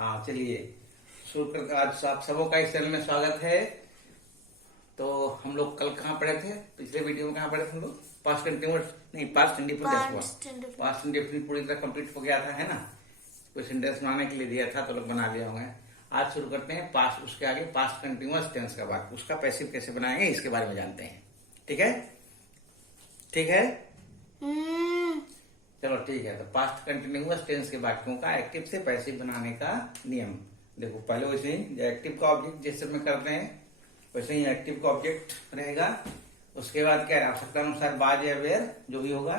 हाँ चलिए शुरू करते। आज आप सबों का इस चैनल में स्वागत है। तो हम लोग कल कहाँ पढ़े थे? पिछले वीडियो में कहाँ पढ़े थे हम लोग? पास्ट कंटिन्यूअस नहीं, पास्ट इंडेफिनिट। पास्ट इंडेफिनिट पूरी तरह कंप्लीट हो गया था, है ना? कोई सेंटेंस बनाने के लिए दिया था तो लोग बना लिए होंगे। आज शुरू करते हैं पास्ट, उसके आगे पास्ट कंटिन्यूअस टेंस का बाद, उसका पैसिव कैसे बनाएंगे इसके बारे में जानते हैं। ठीक है, ठीक है। चलो ठीक है। तो पास्ट कंटिन्यूअस टेंस के वाक्यों का एक्टिव से पैसिव बनाने का नियम देखो। पहले वैसे ही एक्टिव का ऑब्जेक्ट जैसे में करते हैं वैसे ही एक्टिव का ऑब्जेक्ट रहेगा। उसके बाद क्या आवश्यकता अनुसार बाज या वेयर जो भी होगा,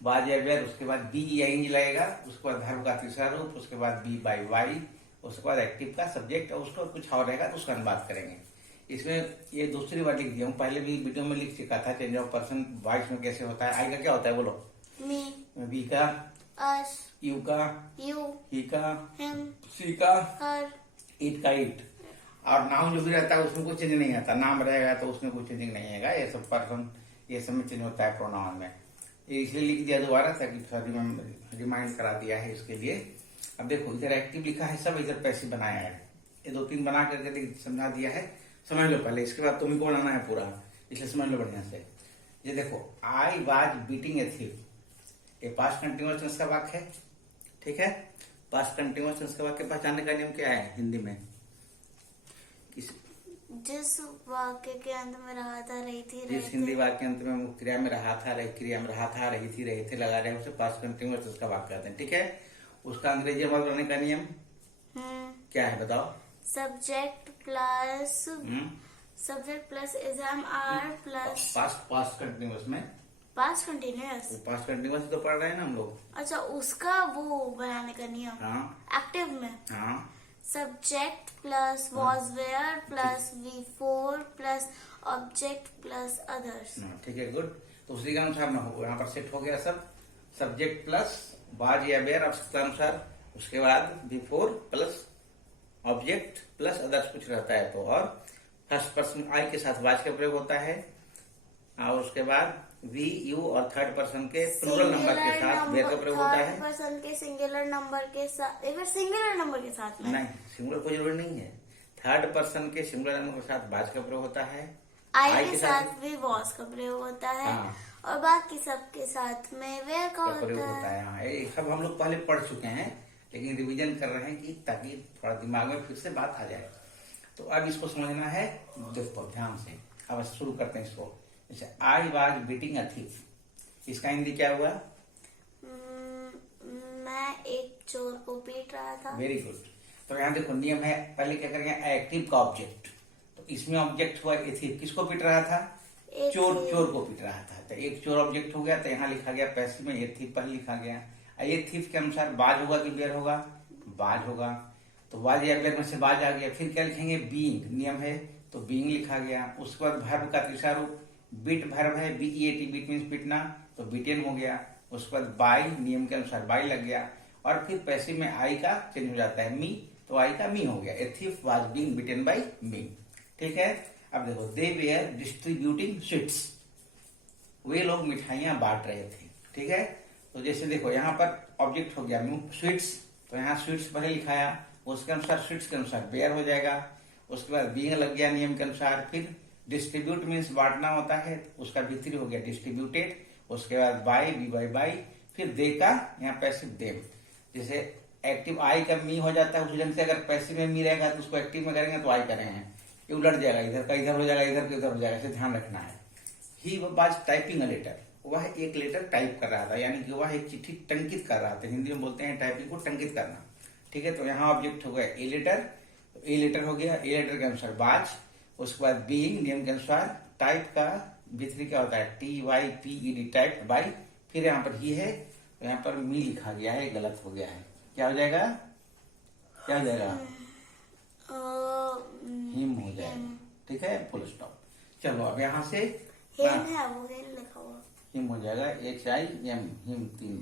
बाज या वेयर, उसके बाद बी या इंज लगेगा, उसके बाद वर्ब का तीसरा रूप, उसके बाद बी बाई वाई, उसके बाद एक्टिव का सब्जेक्ट और उसको कुछ और रहेगा तो उसका अनुवाद करेंगे। इसमें ये दूसरी बार लिख दिया हूँ, पहले भी वीडियो में लिख चुका था। चेंज ऑफ पर्सन वॉइस में कैसे होता है, आई का क्या होता है बोलो? मी, बी का अस, यू का, यू, ही का, हिम, सी का, हर, इट का इट। और नाउन जो भी रहता है उसमें कुछ चेंज नहीं आता। नाम रहेगा तो उसमें कुछ चेंजिंग नहीं आएगा। ये सब पर्सन ये सब में चेंज होता है प्रोनाउन में। ये इसलिए लिख दिया दोबारा ताकि थोड़ा रिमाइंड करा दिया है इसके लिए। अब देखो इधर एक्टिव लिखा है सब, इधर पैसिव बनाया है। ये दो तीन बना करके समझा दिया है, समझ लो पहले, इसके बाद तुम्हें को बनाना है पूरा, इसलिए समझ लो बढ़िया से। ये देखो, I was beating a thief, ये पास्ट कंटिन्यूअस टेंस का वाक्य है। ठीक है, पास्ट कंटिन्यूअस टेंस का वाक्य पहचानने का नियम क्या है हिंदी में? जिस वाक्य के अंत में रहा था, रही थी, जिस हिंदी वाक्य अंत में क्रिया में रहा था, क्रिया में रहा था, रही थी, रहे थे लगा रहे हैं उसे पास्ट कंटिन्यूअस टेंस का वाक्य कहते हैं। ठीक है, उसका अंग्रेजी अनुवाद करने का नियम क्या है बताओ? Subject plus exam are plus past continuous में पास्ट कंटिन्यूअस। पास्ट कंटिन्यूअस तो पढ़ रहे हैं ना हम लोग। अच्छा, उसका वो बनाने का नियम। हाँ एक्टिव में हाँ, subject plus was were plus V4 plus object plus others. ठीक है, गुड। तो उसी के अनुसार ना हो, यहाँ पर सेट हो गया सब। सब्जेक्ट प्लस वाज या वेयर आवश्यकता अनुसार, उसके बाद V4 plus object plus others कुछ रहता है तो, और फर्स्ट पर्सन आई के साथ वाज का प्रयोग होता है, और उसके बाद वी यू और थर्ड पर्सन के प्लूरल नंबर के साथ वेयर का प्रयोग होता है। थर्ड पर्सन के सिंगुलर नंबर के साथ, एक बार सिंगुलर नंबर के साथ में नहीं, सिंगुलर कोई जरूरी नहीं है। थर्ड पर्सन के सिंगुलर नंबर के साथ वाज का प्रयोग होता है। आई के साथ भी वॉज का प्रयोग होता है। हाँ। और बाकी सबके साथ में वेयर का प्रयोग होता होता है। है। हाँ, ये सब हम लोग पहले पढ़ चुके हैं, लेकिन रिवीजन कर रहे हैं कि ताकि थोड़ा दिमाग में फिर से बात आ जाए। तो अब इसको समझना है, देखो ध्यान से। अब शुरू करते हैं इसको। जैसे I was beating a thief, इसका हिंदी क्या हुआ? मैं एक चोर को पीट रहा था। Very good. तो यहाँ देखो नियम है, पहले क्या करेंगे? एक्टिव का ऑब्जेक्ट। तो इसमें ऑब्जेक्ट हुआ ए थीफ, किसको पीट रहा था? चोर, चोर को पीट रहा था। तो एक चोर ऑब्जेक्ट हो गया, तो यहाँ लिखा गया पैसिव में ए थीफ पहले लिखा गया। ये थीफ के अनुसार बाज होगा कि बेर होगा? बाज होगा। तो बाज या बेर में से बाज आ गया। फिर क्या लिखेंगे? बीइंग, नियम है तो बीइंग लिखा गया। उसके बाद वर्ब का तीसरा रूप बीट वर्ब है, बीईएटी, बीट मीन्स पीटना, तो बीटेन हो गया। उसके बाद बाई, नियम के अनुसार बाई लग गया। और फिर पैसिव में आई का चेंज हो जाता है मी, तो आई का मी हो गया। A thief was being beaten by me. ठीक है, अब देखो, दे वेयर डिस्ट्रीब्यूटिंग स्वीट्स, वे लोग मिठाइयां बांट रहे थे। ठीक है, तो जैसे देखो यहाँ पर ऑब्जेक्ट हो गया स्वीट्स, तो यहाँ स्वीट्स पहले लिखाया, उसके अनुसार स्वीट्स के अनुसार बेयर हो जाएगा। उसके बाद बीइंग लग गया नियम के अनुसार। फिर डिस्ट्रीब्यूट मीन्स बांटना होता है, उसका भीतरी हो गया डिस्ट्रीब्यूटेड। उसके बाद बाई, बी बाई बाई। फिर दे का यहाँ पैसिव देम। जैसे एक्टिव आई का मी हो जाता है, उसी ढंग से अगर पैसिव में मी रहेगा तो उसको एक्टिव में करेंगे तो आई करेंगे, ये उलट जाएगा, इधर का इधर हो जाएगा, इधर का इधर हो जाएगा, इसे ध्यान रखना है। He was typing a letter, वह एक लेटर टाइप कर रहा था, यानी कि वह एक चिट्ठी टंकित कर रहा था। हिंदी में बोलते हैं टाइपिंग को टंकित करना। ठीक है, तो यहाँ ऑब्जेक्ट हो गया ए लेटर, तो ए लेटर हो गया। ए लेटर के अनुसार बाज। उसके बाद बीइंग, नियम के अनुसार। टाइप का भीतरी क्या होता है? TYPED, type by. फिर यहाँ पर ही है, तो यहाँ पर मी लिखा गया है, गलत हो गया है। क्या हो जाएगा? क्या हो जाएगा? हिम हो जाएगा। ठीक है, फुल स्टॉप। चलो अब यहाँ से हिम है, वो हिम लिखा हुआ, हिम हो जाएगा। HIM, हिम 3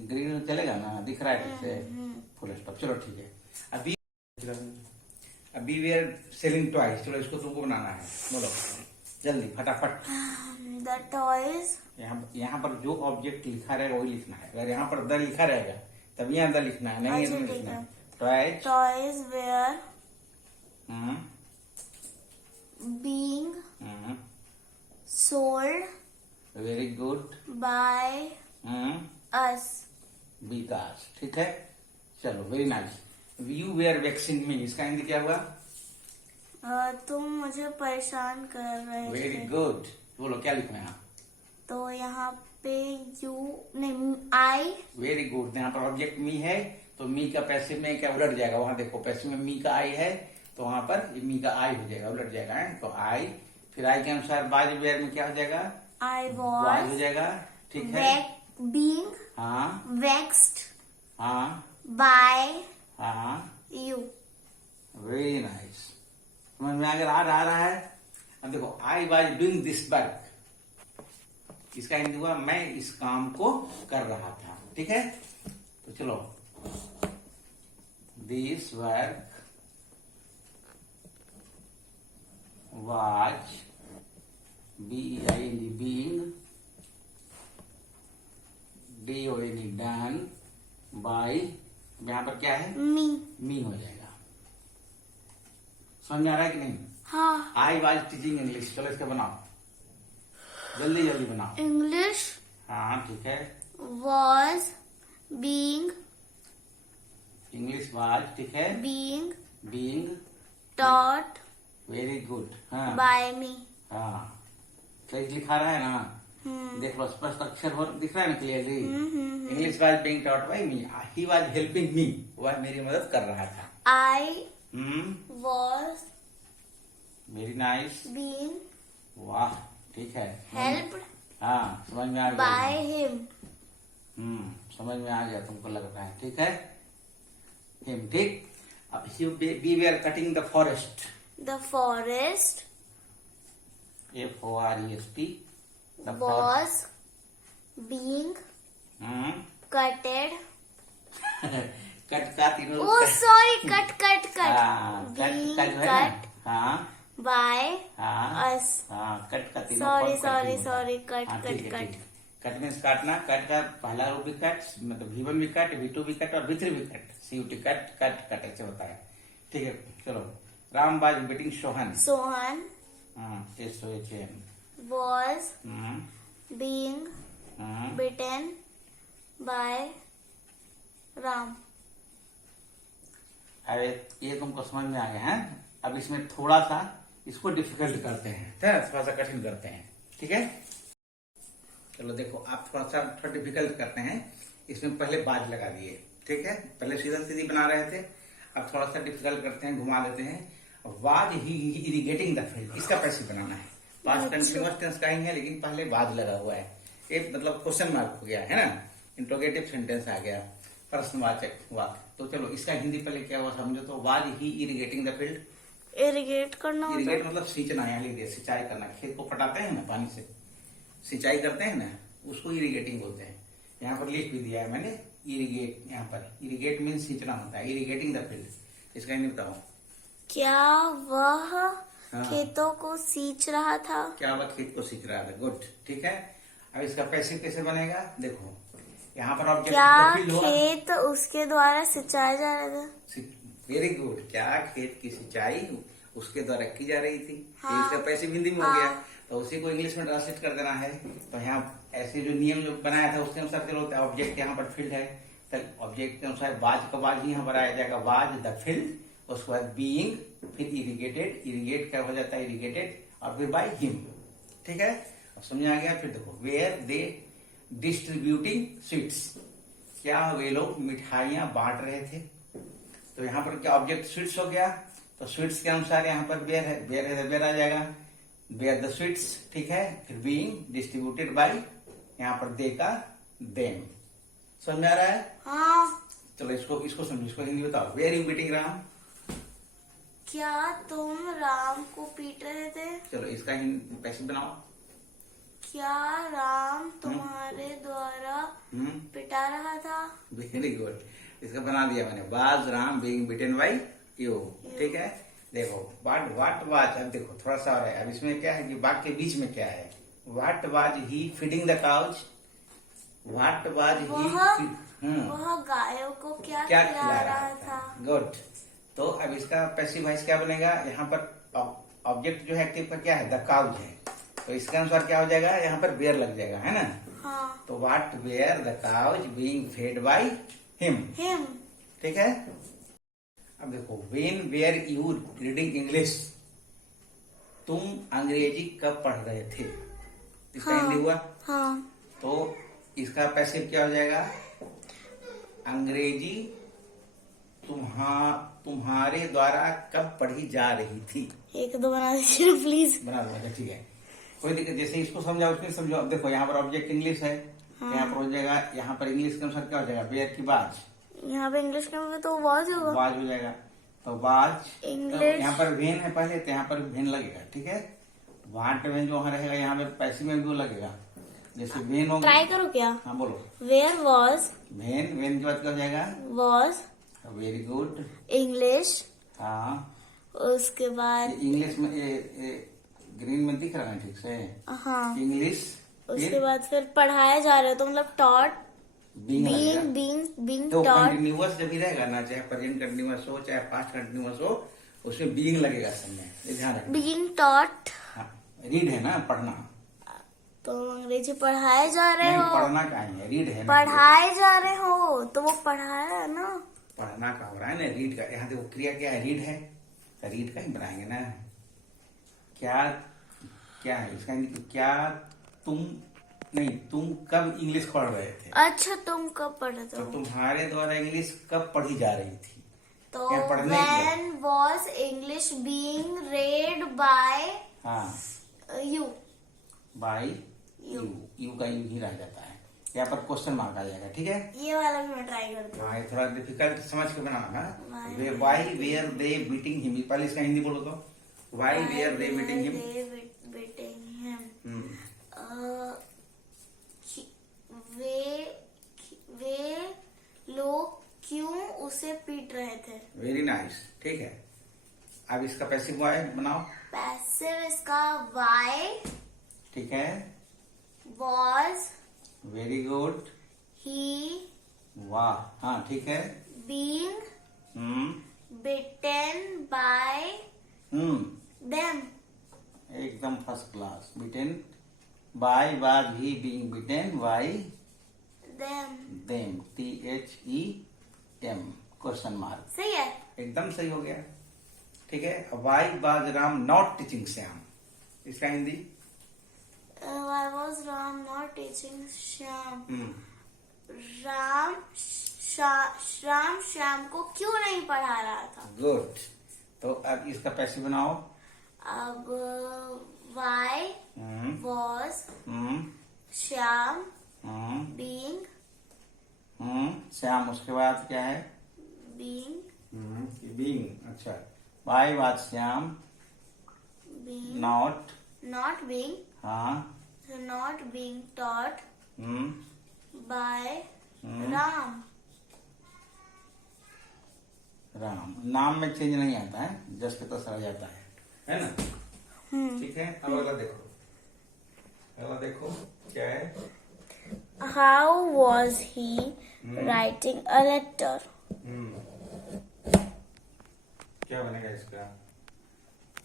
ग्रीन चलेगा ना? दिख रहा है ठीक से? Full stop. चलो ठीक है। अभी वी आर सेलिंग टॉयज। चलो इसको तुमको बनाना है, बोलो जल्दी फटाफट। द टॉयज, यहाँ पर जो ऑब्जेक्ट लिखा रहेगा वही लिखना है। अगर यहाँ पर द लिखा रहेगा तभी अंदर लिखना है, नहीं अच्छा, इसमें ठीक लिखना है। है। Toys toys were being sold very good by us. Vikas, ठीक है। चलो very nice. You were vexing me, इसका हिंदी क्या हुआ? तुम मुझे परेशान कर रहे वेरी थे। गुड। बोलो क्या लिखना है? तो यहाँ पे यू नहीं आई। Very good. यहाँ पर ऑब्जेक्ट मी है तो मी का पैसिव में क्या उलट जाएगा? वहां देखो पैसिव में मी का आई है तो वहां पर मी का आई हो जाएगा, उलट जाएगा है? तो आई, फिर आई के अनुसार वाज वेयर में क्या हो जाएगा? आई वाज हो वॉज जाएगा, ठीक है। बीइंग हाँ वेक्स्ड हाँ बाय हाँ, यू। Very nice. समझ में अगर आ रहा है? अब देखो I was doing this work, इसका हिंदी हुआ मैं इस काम को कर रहा था, ठीक है। तो चलो, this work was BEING being DONE done by, यहाँ पर क्या है? मी हो जाएगा। समझ में आ रहा है कि नहीं? हाँ। I was teaching English. चलो इसका बनाओ, जल्दी जल्दी बनाओ। इंग्लिश हाँ ठीक है। वॉज बीइंग इंग्लिश वाज, ठीक है। Being taught very good. हाँ बाय मी। हाँ, सही लिखा रहा है ना? देख लो स्पष्ट अक्षर हो दिख रहा है ना clearly? English was being taught bye me, he was helping me, वह मेरी मदद कर रहा था। I was very nice. Being वाह, ठीक है। हेल्प्ड हाँ समझ में आ गया। By him. समझ में आ गया तुमको लग रहा है, ठीक है। हिम, ठीक। अब we were cutting the forest. The forest FOREST was being cutted. Cut का तीनों Oh, sorry, cut. हाँ, Being कट है ना? cut हाँ by हाँ us. हाँ, कट का तीनों Sorry, फॉर्म कट sorry, होता है। cut, हाँ, cut, ठीक है, cut. ठीक है। कट मीन्स काटना, कट का पहला रूप भी कट, मतलब V1 भी कट, V2 भी कट और V3 भी कट, CUT कट ऐसे होता है, ठीक है। चलो, Ram was beating Sohan. Sohan SOHN was being beaten by Ram. अरे ये तुमको समझ में आ गया है? अब इसमें थोड़ा सा इसको डिफिकल्ट करते हैं, थोड़ा सा कठिन करते हैं, ठीक है। चलो देखो, आप थोड़ा डिफिकल्ट करते हैं। इसमें पहले बाज लगा दिए, ठीक है। पहले सीधा सीधी बना रहे थे, अब थोड़ा सा डिफिकल्ट करते हैं, घुमा देते हैं। Was he irrigating the field, इसका पैसिव बनाना है। पास्ट कंटिन्यूअस टेंस का ही है लेकिन पहले वाज लगा हुआ है, एक मतलब क्वेश्चन मार्क हो गया है ना, इंट्रोगेटिव सेंटेंस आ गया, प्रश्नवाचक वाक्य। तो चलो इसका हिंदी पहले क्या हुआ समझो तो, was he irrigating the field. Irrigate करना होता इरिगेट है। मतलब सींचना, यहाँ लिख दिया सिंचाई करना, खेत को पटाते हैं ना पानी से, सिंचाई करते हैं ना, उसको इरिगेटिंग बोलते हैं। यहाँ पर लिख भी दिया है मैंने इरिगेट, यहाँ पर इरिगेट मीन सींचना होता है, इरिगेटिंग द फील्ड। इसका हिंदी बताओ। क्या वह खेतों को सींच रहा था? क्या वह खेत को सींच रहा था, गुड, ठीक है। अब इसका पैसिव कैसे बनेगा? देखो यहाँ पर ऑब्जेक्ट क्या फील्ड हुआ, खेत उसके द्वारा सिंचाया जा रहा था? Very good. क्या खेत की सिंचाई उसके द्वारा की जा रही थी? हाँ। इसका पैसिव हिंदी में हो गया, तो उसी को इंग्लिश में ट्रांसलेट कर देना है। तो यहाँ ऐसे जो नियम जो बनाया था उसके अनुसार चलो, ऑब्जेक्ट यहाँ पर फील्ड है, तो ऑब्जेक्ट के अनुसार वाज का वाज यहाँ पर आया जाएगा, वाज द फील्ड, उसके बाद बीइंग, फिर इरिगेटेड, इरिगेट क्या हो जाता है इरिगेटेड, और फिर बाय हिम, ठीक है। अब समझ आ गया? फिर देखो, वेयर दे डिस्ट्रीब्यूटिंग स्वीट्स, क्या वे लोग मिठाइयां बांट रहे थे। तो यहाँ पर क्या ऑब्जेक्ट स्वीट्स हो गया, तो स्वीट्स के अनुसार यहाँ पर बेयर है, बेयर है, बेयर आ जाएगा, बेयर द स्वीट्स, ठीक है। फिर बीइंग डिस्ट्रीब्यूटेड बाय, यहाँ पर दे का देम। समझ में आ रहा है? हाँ। चलो इसको समझो, इसको हिंदी बताओ। Were you beating Ram? क्या तुम राम को पीट रहे थे? चलो इसका हिंदी पैसिव बनाओ। क्या राम तुम्हारे द्वारा पिटा रहा था? वेरी गुड, इसका बना दिया मैंने, was Ram being beaten by you, ठीक है। देखो व्हाट वाज, अब देखो थोड़ा सा और है, अब इसमें क्या है कि वाक्य के बीच में क्या है, what was he feeding the cows, what was he, वह गायों को क्या क्या खिला रहा था। गुड। तो अब इसका पैसिव वॉइस क्या बनेगा, यहाँ पर ऑब्जेक्ट जो है एक्टिव का क्या है, द काउज है, तो इसके अनुसार क्या हो जाएगा, यहाँ पर वेयर लग जाएगा, है ना। हाँ। तो what were the cows being fed by him. ठीक है। अब देखो, when were you reading English, तुम अंग्रेजी कब पढ़ रहे थे, इसका हिंदी हुआ। हाँ। तो इसका पैसिव क्या हो जाएगा, अंग्रेजी तुम्हारे द्वारा कब पढ़ी जा रही थी। एक दो बना दीजिए प्लीज। बना दूंगा, ठीक है, कोई दिक्कत। जैसे इसको समझाओ उसमें समझो। अब देखो यहाँ पर ऑब्जेक्ट इंग्लिश है, यहाँ पर हो जाएगा, यहाँ पर इंग्लिश के अनुसार क्या हो जाएगा, वेयर की बाज, यहाँ पे इंग्लिश में तो वाज होगा, बाज हो जाएगा। तो बाज इंग्लिश, तो यहाँ पर वेन है पहले, तो यहाँ पर वेन लगेगा, ठीक है। वाट वेन जो वहाँ रहेगा, यहाँ पर पैसिव में भी वो लगेगा। जैसे वेन हो, ट्राई करो क्या। हाँ बोलो। वेयर वॉज, वेन, वेन के बाद क्या हो जाएगा, वॉज, वेरी गुड। इंग्लिश, हाँ, उसके बाद इंग्लिश में ग्रीन में दिख रहा है ठीक से, हाँ, इंग्लिश। उसके बाद फिर पढ़ाए जा रहे हो तो मतलब टॉट, बीइंग बीइंग तो टॉट। कंटिन्यूअस जब भी रहेगा ना, चाहे प्रेजेंट कंटिन्यूअस हो चाहे पास्ट कंटिन्यूअस हो, उसमें बीइंग लगेगा सब में, ये ध्यान रखना। बीइंग टॉट, हाँ, रीड है ना, पढ़ना। तो अंग्रेजी पढ़ाए जा रहे नहीं, हो, पढ़ना का है, रीड है ना, पढ़ाए जा रहे हो तो वो पढ़ाया है ना, पढ़ना का हो रहा है ना, रीड का। यहाँ देखो क्रिया क्या है, रीड है, तो रीड का ही बनाएंगे ना। क्या क्या है इसका हिंदी, क्या तुम, नहीं, तुम कब इंग्लिश पढ़ रहे थे। अच्छा, तुम कब पढ़े थे। तो तुम्हारे द्वारा इंग्लिश कब पढ़ी जा रही थी, तो क्या पढ़ने की when was English being read by हाँ, you। बाई यू, यू का यू ही रह जाता है, यहाँ पर क्वेश्चन मार्क आ जाएगा, ठीक है। ये वाला भी मैं ट्राई करती हूँ। हाँ, ये थोड़ा डिफिकल्ट समझ के बनाना है। Why? Why were they beating him, पहले इसका हिंदी बोलो तो, why were they beating him. वे लोग क्यों उसे पीट रहे थे। वेरी नाइस, ठीक है। अब इसका पैसिव वाई बनाओ। पैसिव इसका वाई, ठीक है, वॉज, वेरी गुड, ही, वाह, हाँ ठीक है, बीइंग बिटेन बाय देम। एकदम first class. Beaten by, was he being beaten by them, THEM, question mark. सही है, एकदम सही हो गया, ठीक है। Why was Ram not teaching Shyam, इसका Hindi. Why was Ram not teaching Shyam? Ram Shyam को क्यों नहीं पढ़ा रहा था। गुड। तो अब इसका पैसिव बनाओ। अब why was Shyam being, Shyam, उसके बाद क्या है, बीइंग, अच्छा। Why was Shyam not being, हाँ, not being taught by Ram. Ram, नाम में चेंज नहीं आता है, जस्ट के तो सर जाता है ना। ठीक है। अब अगला देखो, अगला देखो क्या है। How was he writing a letter. क्या बनेगा इसका,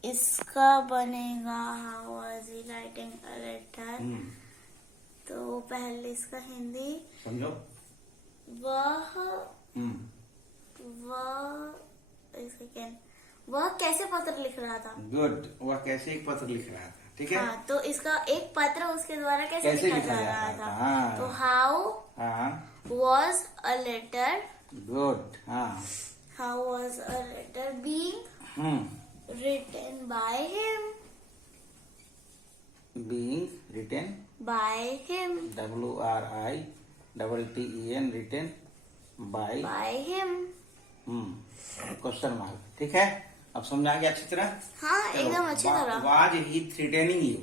इसका बनेगा how was he writing a letter. तो पहले इसका हिंदी समझो। वह कैसे पत्र लिख रहा था। गुड, वह कैसे एक पत्र लिख रहा था, ठीक है। हाँ, तो इसका एक पत्र उसके द्वारा कैसे लिखा जा रहा था। हाँ। तो how was a letter, good, हाँ, how was a letter being written by him, being written by him, WRITTEN, written by him। Question mark, ठीक है। अब समझ आ गया अच्छी तरह। हाँ, एकदम अच्छी तरह। Was he threatening you,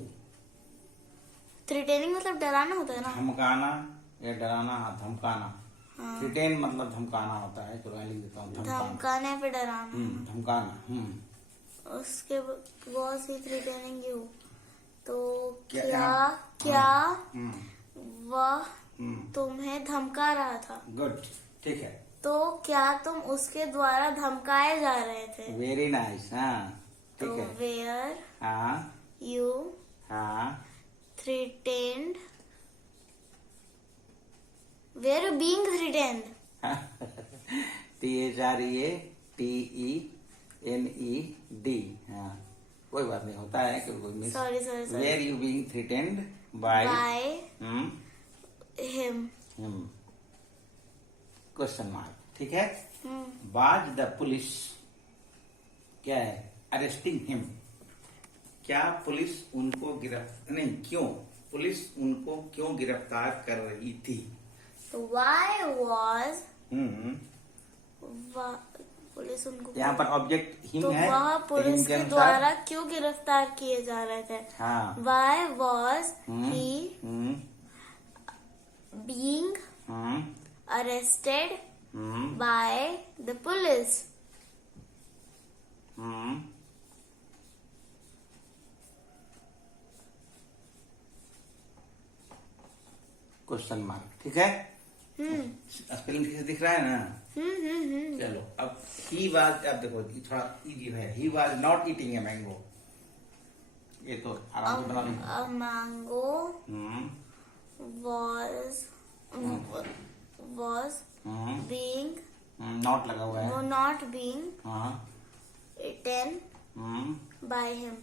threatening मतलब डराना होता है ना, धमकाना या डराना, हाँ, धमकाना। थ्रेटन मतलब धमकाना होता है, तो मैं लिख देता हूँ, धमकाने पे डराना, धमकाना। उसके वॉज ही थ्रेटनिंग यू, तो क्या क्या वह तुम्हें धमका रहा था। गुड, ठीक है। तो क्या तुम उसके द्वारा धमकाए जा रहे थे? Very nice. हाँ, ठीक तो है। वेयर हाँ यू हाँ threatened, were you being threatened? THREATENED। हाँ, कोई बात नहीं, होता है कि कोई miss. Sorry. Were you being threatened by him. Question mark, ठीक है। वाज द पुलिस, क्या है, अरेस्टिंग हिम, क्या पुलिस उनको नहीं, क्यों पुलिस उनको क्यों गिरफ्तार कर रही थी? Why was पुलिस उनको, यहाँ पर ऑब्जेक्ट हिम तो है, वह तो पुलिस हिम के अनुसार- द्वारा क्यों गिरफ्तार किए जा रहे थे? हाँ। Why was he being arrested by the police? Question mark, ठीक है। स्पेलिंग ठीक से दिख रहा है ना? चलो, अब ही वाज, अब देखो ये थोड़ा इजी है। He was not eating a mango, ये तो आराम से बना लो। A mango was being, not लगा हुआ है। not being हाँ। eaten by him.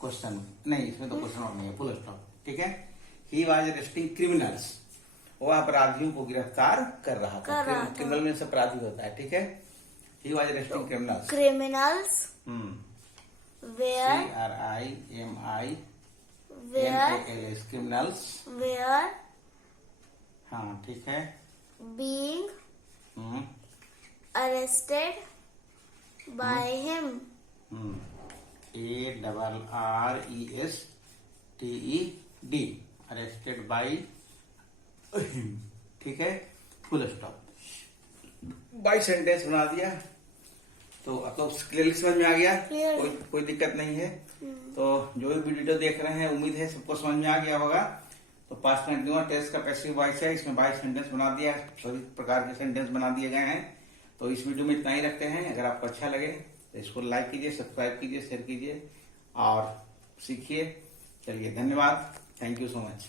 क्वेश्चन नहीं, इसमें तो क्वेश्चन और नहीं है, फुल स्टॉप, ठीक है। ही वाज अरेस्टिंग क्रिमिनल्स, वो अपराधियों को गिरफ्तार कर रहा था। क्रिमिनल में से अपराधी होता है, ठीक है। He was arresting criminals. Criminals were CRIMINALS, criminals. were हाँ, ठीक है। being arrested by him. ARRESTED, arrested by him, ठीक है। फुल स्टॉप, बाई सेंटेंस बना दिया। तो अब तो क्लियरली समझ में आ गया, कोई दिक्कत नहीं है। तो जो भी वीडियो देख रहे हैं, उम्मीद है सबको समझ में आ गया होगा। तो पास्ट कंटिन्यूअस टेंस का पैसिव वॉइस है, इसमें बाई सेंटेंस बना दिया, सभी प्रकार के सेंटेंस बना दिए गए हैं। तो इस वीडियो में इतना ही रखते हैं। अगर आपको अच्छा लगे तो इसको लाइक कीजिए, सब्सक्राइब कीजिए, शेयर कीजिए और सीखिए। चलिए, धन्यवाद, थैंक यू सो मच।